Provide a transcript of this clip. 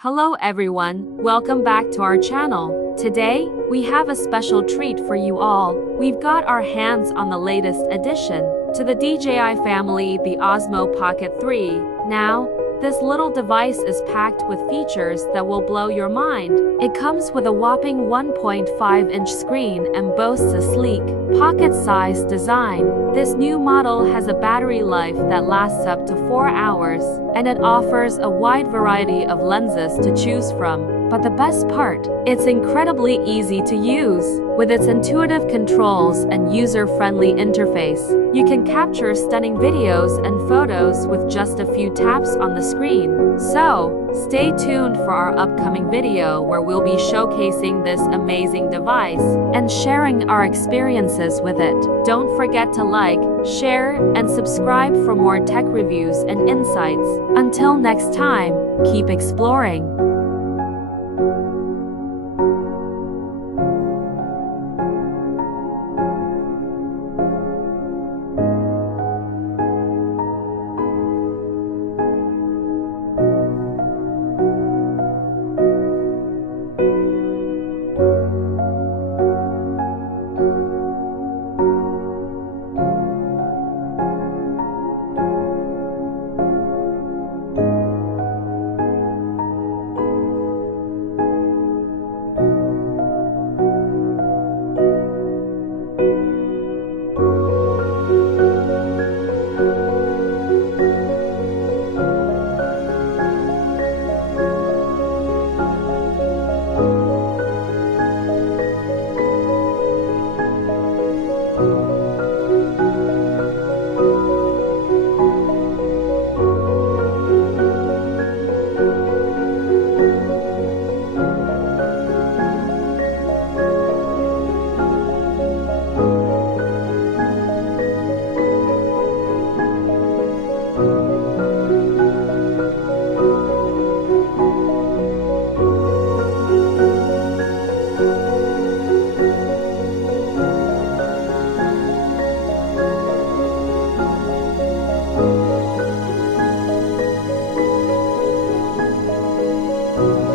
Hello everyone, welcome back to our channel. Today, we have a special treat for you all. We've got our hands on the latest addition to the DJI family, the Osmo Pocket 3. Now, this little device is packed with features that will blow your mind. It comes with a whopping 1.5-inch screen and boasts a sleek, pocket-sized design. This new model has a battery life that lasts up to 4 hours, and it offers a wide variety of lenses to choose from. But the best part, it's incredibly easy to use. With its intuitive controls and user-friendly interface, you can capture stunning videos and photos with just a few taps on the screen. So, stay tuned for our upcoming video where we'll be showcasing this amazing device and sharing our experiences with it. Don't forget to like, share, and subscribe for more tech reviews and insights. Until next time, keep exploring. You